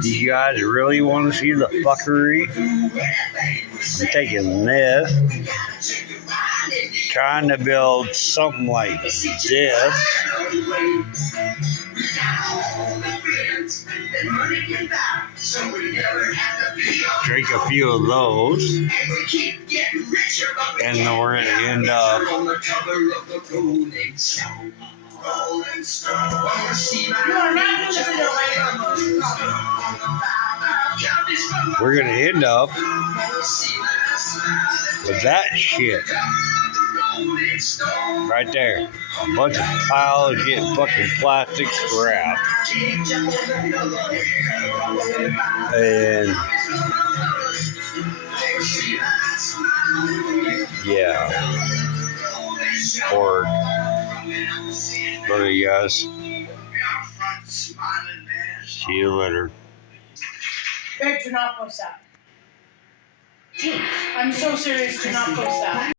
Do you guys really want to see the fuckery? I'm taking this, trying to build something like this. Drink a few of those, and then we're going to end up with that shit right there. A bunch of piles of getting fucking plastic scrap. And yeah. Or love you guys. See you later. Babe, do not post that. I'm so serious, do not post that.